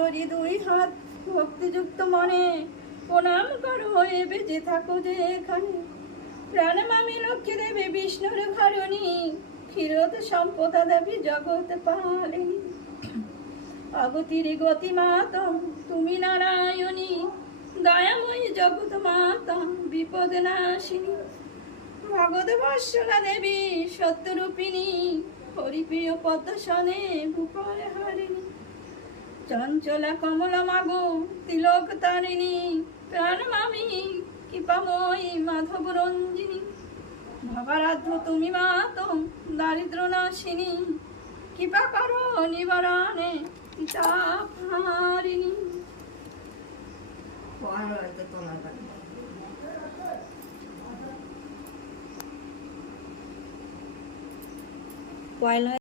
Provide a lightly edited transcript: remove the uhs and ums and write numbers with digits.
করি দুই হাত ভক্তিযুক্ত মনে, প্রণাম করো হয়ে বেঁচে থাকো যে এখানে। প্রাণে মামি লক্ষ্মী দেবী বিষ্ণুর ঘরণী, ক্ষীরোদ সম্পদা দেবী জগৎ পালিনী। অগতির গতি মাতম তুমি নারায়ণী, দয়াময়ী জগৎ মাতা বিপদ নাশিনী। ভগত বৎসলা দেবী সত্যরূপিণী, হরিপ্রিয় পদ্মসনে ভূপায় হারিণী। চঞ্চলা কমলা মাগো তিলক তারিণী, প্রাণ মামি কৃপাময়ী মাধব রঞ্জিনী। ভবারাধ্য তুমি মাতম দারিদ্র নাশিনী, কৃপা করো নিবারণে তাপ হারিণী। পয়লা